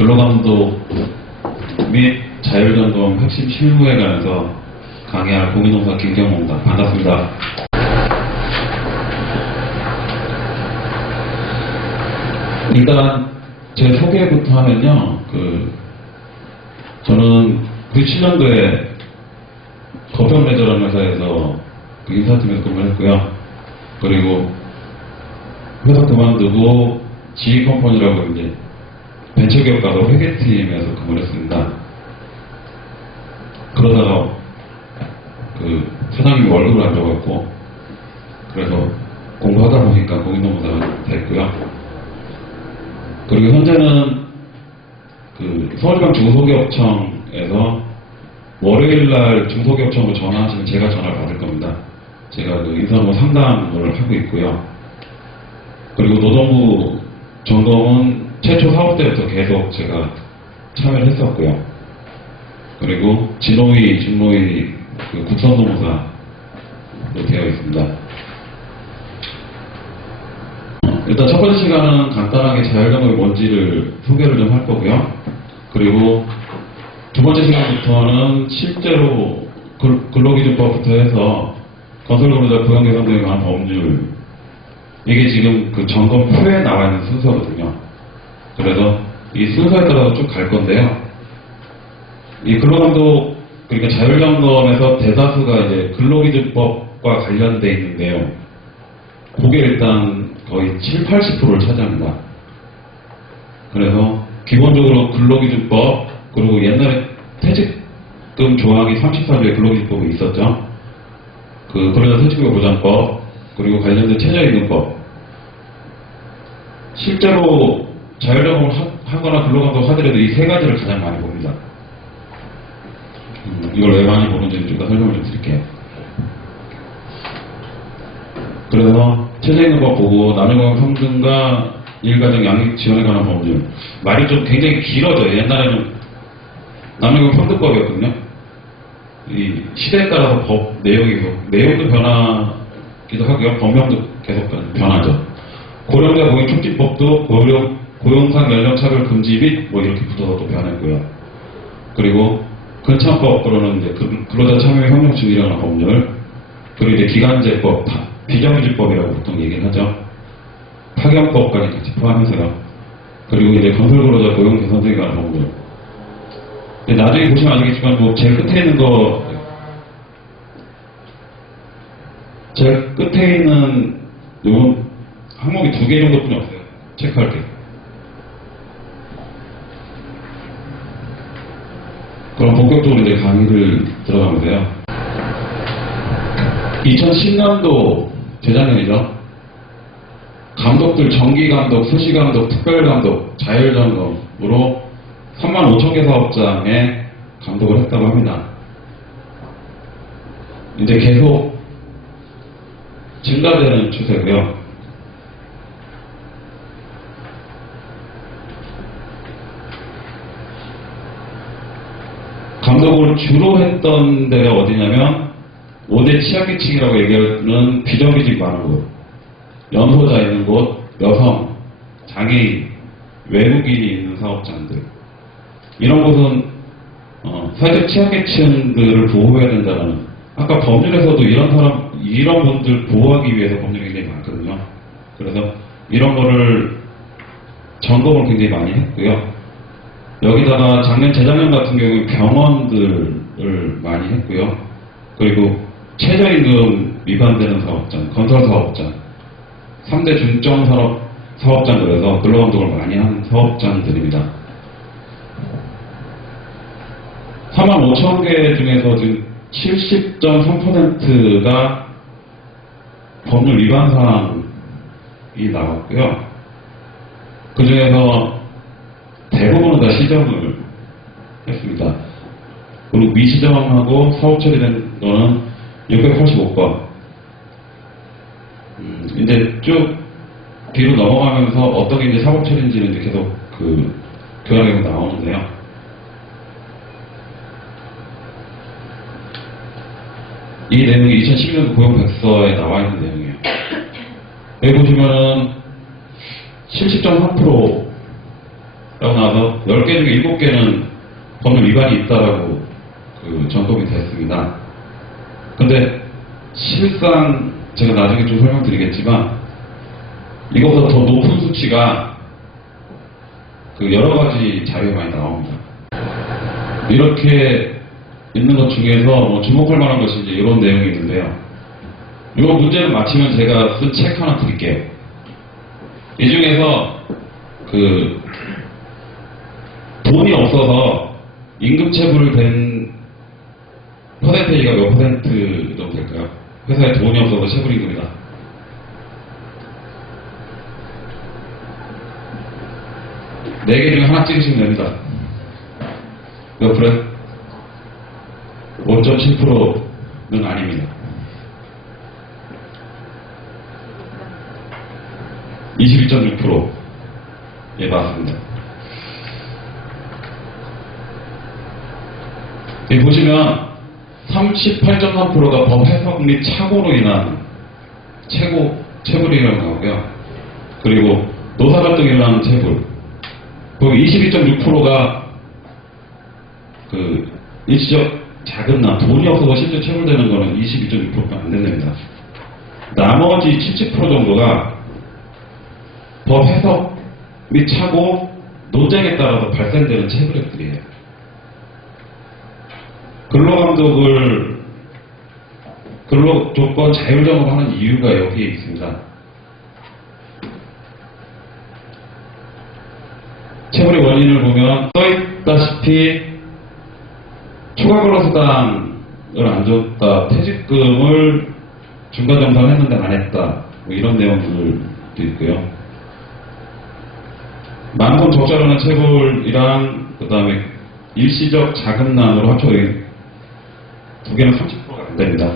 근로감독 및 자율점검 핵심 실무에 관해서 강의할 공인노사 김경호입니다. 반갑습니다. 일단 제 소개부터 하면요, 저는 97년도에 거평레저라는 회사에서 인사팀에서 근무를 했고요. 그리고 회사 그만두고 지휘컴퍼니라고 이제 벤처기업 가서 회계팀에서 근무를 했습니다. 그러다가 사장님이 월급을 안 줘갖고 그래서 공부하다 보니까 공인노무사가 됐고요. 그리고 현재는 서울지방 중소기업청에서 월요일날 중소기업청으로 전화하시면 제가 전화를 받을 겁니다. 제가 인사노무 상담을 하고 있고요. 그리고 노동부 점검은 최초 사업 때부터 계속 제가 참여를 했었고요. 그리고 진호위, 중노위, 국선노무사로 되어 있습니다. 일단 첫 번째 시간은 간단하게 자율점검이 뭔지를 소개를 좀 할 거고요. 그리고 두 번째 시간부터는 실제로 근로기준법부터 해서 건설근로자 고용개선 등에 관한 법률, 이게 지금 점검표에 나와 있는 순서거든요. 그래서 이 순서에 따라서 쭉 갈 건데요. 이 근로감독, 그러니까 자율점검에서 대다수가 이제 근로기준법과 관련돼 있는데요. 그게 일단 거의 70~80%를 차지합니다. 그래서 기본적으로 근로기준법, 그리고 옛날에 퇴직금 조항이 34조의 근로기준법이 있었죠. 근로자 퇴직금 보장법, 그리고 관련된 최저임금법. 실제로 자율점검을 하거나 근로감독 하더라도 이 세 가지를 가장 많이 봅니다. 이걸 왜 많이 보는지는 좀 더 설명을 좀 드릴게요. 그래서 최저임금법 보고 남녀공학 평등과 일가정 양육 지원에 관한 법률. 말이 좀 굉장히 길어져요. 옛날에는 남녀공학 평등법이었거든요. 이 시대에 따라서 법 내용도 변하기도 하고요. 법령도 계속 변하죠. 고령자 고용 촉진법도 고용상 연령차별 금지 및 이렇게 붙어서 또 변했고요. 그리고 근참법으로는 이제 근로자 참여 협력 증진에 관한 법률, 그리고 이제 기간제법, 비정규직법이라고 보통 얘기를 하죠. 파견법까지 같이 포함해서요. 그리고 이제 건설근로자 고용 개선 등에 관한 법률. 나중에 보시면 아시겠지만 제일 끝에 있는 제일 끝에 있는 요건 항목이 2개 정도뿐이 없어요. 체크할 게. 그럼 본격적으로 이제 강의를 들어가면서요. 2010년도 재작년이죠. 감독들 정기감독, 수시감독, 특별감독, 자율점검으로 35,000개 사업장에 감독을 했다고 합니다. 이제 계속 증가되는 추세고요. 감독을 주로 했던 데가 어디냐면 5대 취약계층이라고 얘기하는 비정규직 많은 곳, 연소자 있는 곳, 여성, 장애인, 외국인이 있는 사업장들, 이런 곳은 사회적 취약계층들을 보호해야 된다는, 아까 법률에서도 이런 분들 보호하기 위해서 법률이 굉장히 많거든요. 그래서 이런 거를 점검을 굉장히 많이 했고요. 여기다가 재작년 같은 경우에 병원들을 많이 했고요. 그리고 최저임금 위반되는 사업장, 건설사업장, 3대 중점 사업장, 그래서 근로감독을 많이 한 사업장들입니다. 35,000개 중에서 지금 70.3%가 법률 위반 사항이 나왔고요. 그 중에서 대부분은 다 시정을 했습니다. 그리고 미시정하고 사업 처리된 거는 685건. 이제 쭉 뒤로 넘어가면서 어떤 게 이제 사업 처리인지는 이제 계속 교양에서 나오는데요. 이 내용이 2012년도 고용백서에 나와 있는 내용이에요. 여기 보시면은 70.3% 라고 나와서 10개 중에 7개는 법률 위반이 있다라고 점검이 됐습니다. 근데 실상 제가 나중에 좀 설명드리겠지만 이것보다 더 높은 수치가 여러 가지 자료에 많이 나옵니다. 이렇게 있는 것 중에서 주목할 만한 것이 이제 이런 내용이 있는데요. 이 문제를 마치면 제가 쓴 책 하나 드릴게요. 이 중에서 돈이 없어서 임금체불 된 퍼센테이지가 몇 퍼센트 정도 될까요? 회사에 돈이 없어서 체불임금이다. 네 개 중에 하나 찍으시면 됩니다. 몇 프로? 5.7%는 아닙니다. 22.6%. 예, 맞습니다. 여기 보시면 38.3%가 법 해석 및 착오로 인한 체불이라고 나오고요. 그리고 노사갈등에 일어나는 체불. 그리고 22.6%가 일시적 자금난, 돈이 없어서 실제 체불되는 거는 22.6%가 안 된답니다. 나머지 70% 정도가 법 해석 및 착오, 논쟁에 따라서 발생되는 체불액들이에요. 근로감독을 근로조건 자율적으로 하는 이유가 여기에 있습니다. 체불의 원인을 보면 써있다시피 초과근로수당을 안 줬다, 퇴직금을 중간정산했는데 안 했다, 이런 내용들도 있고요. 만돈 적자로는 체불이랑 그 다음에 일시적 자금난으로 합쳐 두 개는 30%가 안 됩니다.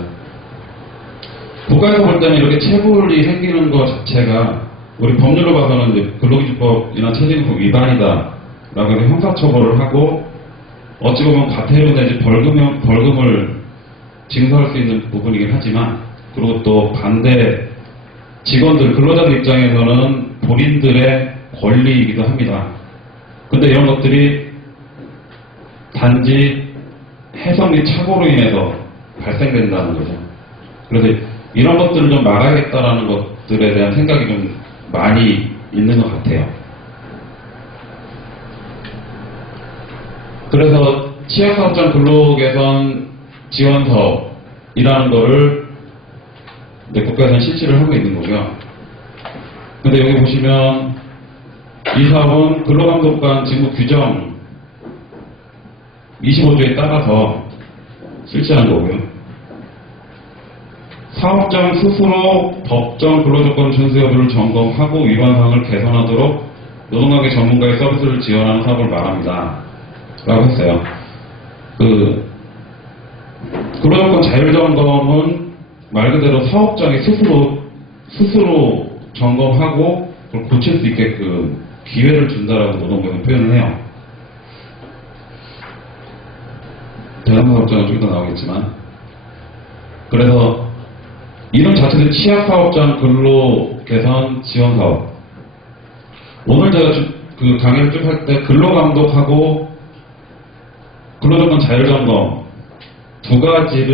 국가에서 볼 때는 이렇게 체불이 생기는 것 자체가 우리 법률로 봐서는 이제 근로기준법이나 최저임금 위반이다 라고 해서 형사처벌을 하고 어찌 보면 과태료 내지 벌금을 징수할 수 있는 부분이긴 하지만, 그리고 또 반대 직원들, 근로자들 입장에서는 본인들의 권리이기도 합니다. 근데 이런 것들이 단지 해석 및 착오로 인해서 발생된다는 거죠. 그래서 이런 것들을 좀 막아야겠다라는 것들에 대한 생각이 좀 많이 있는 것 같아요. 그래서 취약사업장 근로개선 지원사업이라는 거를 국가에서는 실시를 하고 있는 거고요. 근데 여기 보시면 이 사업은 근로감독관 직무 규정 25조에 따라서 실시하는 거고요. 사업장 스스로 법정 근로조건 준수 여부를 점검하고 위반 사항을 개선하도록 노동관계 전문가의 서비스를 지원하는 사업을 말합니다. 라고 했어요. 근로조건 자율점검은 말 그대로 사업장이 스스로 점검하고 그걸 고칠 수 있게끔 기회를 준다라고 노동부는 표현을 해요. 대상사업장은 좀 이따 나오겠지만, 그래서 이름 자체는 취약사업장 근로개선 지원사업. 오늘 제가 강의를 쭉 할 때 근로감독하고 근로조건 자율점검 두 가지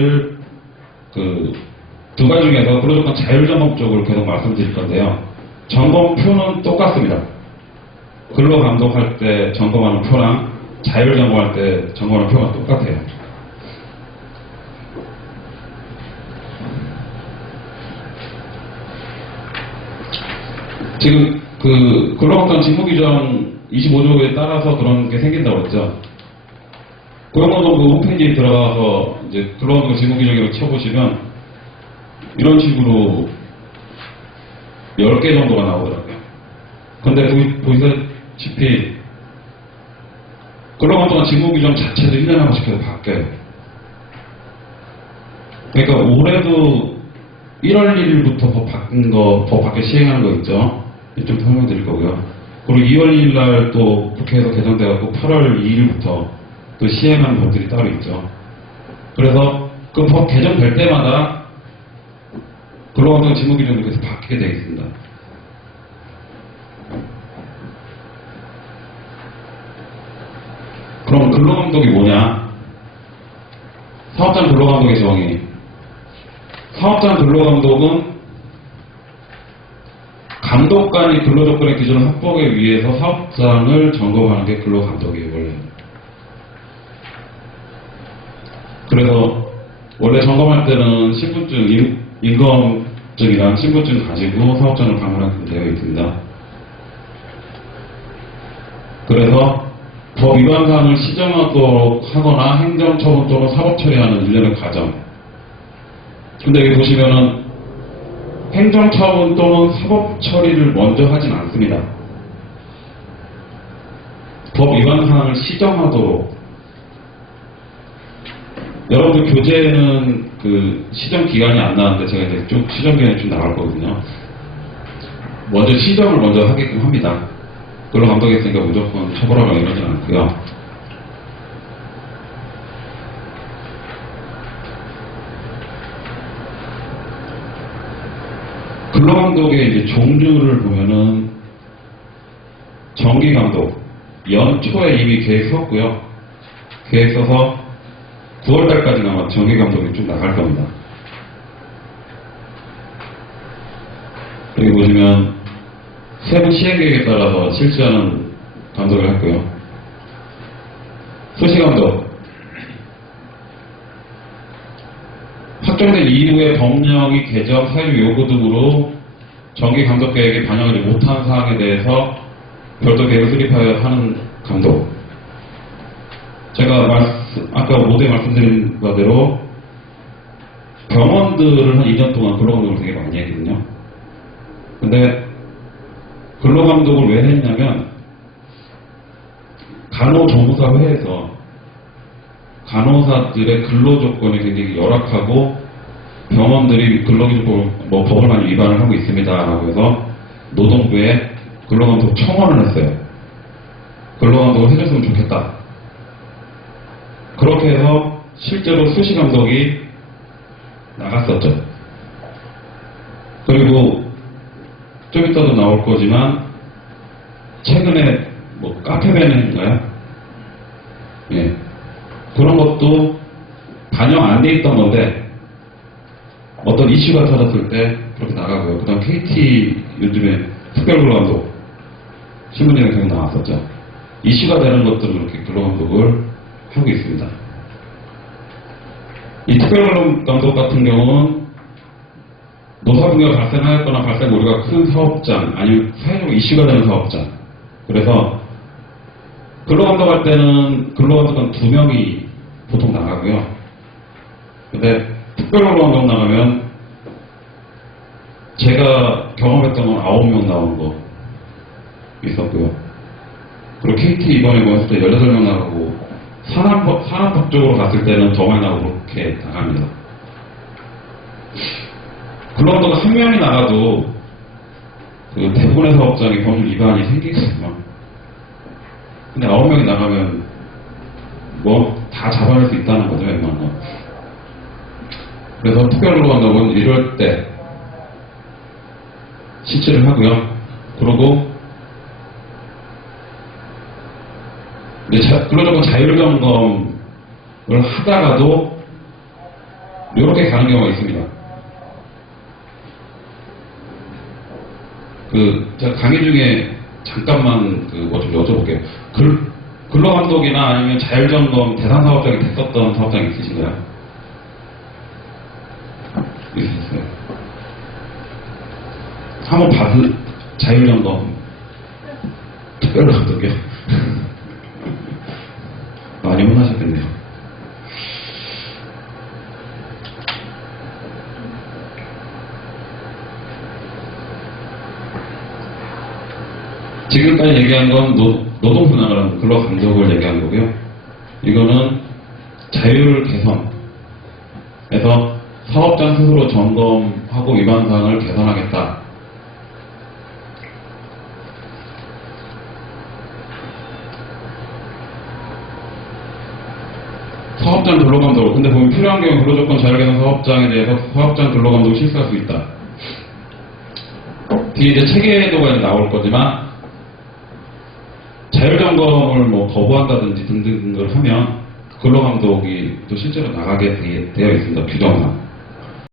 중에서 근로조건 자율점검 쪽을 계속 말씀드릴 건데요. 점검표는 똑같습니다. 근로감독할 때 점검하는 표랑 자율점검할 때 점검하는 표가 똑같아요. 지금 근로감독 직무규정 25조에 따라서 그런 게 생긴다고 그랬죠. 고용노동부 홈페이지에 들어가서 이제 근로감독 직무규정이라고 쳐보시면 이런 식으로 10개 정도가 나오더라고요. 근데 보시다시피 근로감독관 직무규정 자체도 1년에 한 번씩 계속 바뀌어요. 그러니까 올해도 1월 1일부터 법 바뀌어 시행하는 거 있죠. 좀 설명드릴 거고요. 그리고 2월 2일 날 또 국회에서 개정돼갖고 8월 2일부터 또 시행하는 법들이 따로 있죠. 그래서 그 법 개정될 때마다 근로감독 직무규정도 계속 바뀌게 되어 있습니다. 그럼 근로감독이 뭐냐? 사업장 근로감독의 정의. 사업장 근로감독은 감독 간의 근로조건의 기준을 확보하기 위해서 사업장을 점검하는 게 근로감독이에요, 원래. 그래서 원래 점검할 때는 신분증, 임검증이랑 신분증 가지고 사업장을 방문하게 되어 있습니다. 그래서 법 위반 사항을 시정하도록 하거나 행정처분 또는 사법처리하는 일련의 과정. 근데 여기 보시면은 행정처분 또는 사법처리를 먼저 하진 않습니다. 법 위반 사항을 시정하도록. 여러분들 교재에는 그 시정 기간이 안 나왔는데 제가 이제 쭉 시정 기간이 좀 나갈 거거든요. 먼저 시정을 먼저 하게끔 합니다. 그런 감독이 있으니까 무조건 처벌하거나 이러진 않고요. 근로감독의 이제 종류를 보면은 정기감독, 연초에 이미 계획 썼고요. 계획 써서 9월달까지 아마 정기감독이 쭉 나갈 겁니다. 여기 보시면 세부 시행계획에 따라서 실시하는 감독을 했고요. 수시감독. 확정된 이후에 법령이 개정, 사유 요구 등으로 정기감독계획에 반영하지 못한 사항에 대해서 별도 계획을 수립하여 하는 감독. 제가 아까 모두에 말씀드린 바대로 병원들을 한 2년 동안 근로감독을 되게 많이 했거든요. 근데 근로감독을 왜 했냐면 간호조무사회에서 간호사들의 근로조건이 굉장히 열악하고 병원들이 근로조건 법을 많이 위반을 하고 있습니다라고 해서 노동부에 근로감독 청원을 했어요. 근로감독을 해줬으면 좋겠다. 그렇게 해서 실제로 수시감독이 나갔었죠. 그리고 좀 이따도 나올 거지만 최근에 뭐 카페베네인가요? 예. 그런 것도 반영 안 돼 있던 건데 어떤 이슈가 터졌을 때 그렇게 나가고요. 그 다음 KT 요즘에 특별근로감독 신문에 계속 나왔었죠. 이슈가 되는 것들은 이렇게 근로감독을 하고 있습니다. 이 특별근로감독 같은 경우는 노사분계가 발생하였거나 발생 우려가 큰 사업장 아니면 사회적으로 이슈가 되는 사업장. 그래서 근로감독할 때는 근로감독은 2명이 보통 나가고요. 근데 특별근로감독 나가면 제가 경험했던 건 9명 나온 거 있었고요. 그리고 KT 이번에 모였을 때 18명 나가고 산업법 쪽으로 갔을 때는 더 많이 나가고 그렇게 나갑니다. 근로감독은 1명이 나가도 그 대부분의 사업장에 법률 위반이 생기거든요. 근데 9명이 나가면 뭐 다 잡아낼 수 있다는 거죠, 웬만한 건. 그래서 특별근로감독은 이럴 때 실시를 하고요. 그리고 근로조건 자율점검을 하다가도 이렇게 가는 경우가 있습니다. 제가 강의 중에 잠깐만 뭐 좀 여쭤볼게요. 근로감독이나 아니면 자율점검 대상 사업장이 됐었던 사업장이 있으신가요? 있으세요? 한번 받은 자율점검 특별감독이요? 많이 혼나셨겠네요. 지금까지 얘기한 건 노동분할하는 근로감독을 얘기한 거고요. 이거는 자율 개선에서 사업장 스스로 점검하고 위반 사항을 개선하겠다. 사업장 근로감독. 근데 보면 필요한 경우 근로조건 자율개선 사업장에 대해서 사업장 근로감독을 실시할 수 있다. 뒤에 이제 체계도가 나올 거지만 자율점검을 뭐 거부한다든지 등등을 하면 근로감독이 또 실제로 나가게 되어 있습니다. 규정상.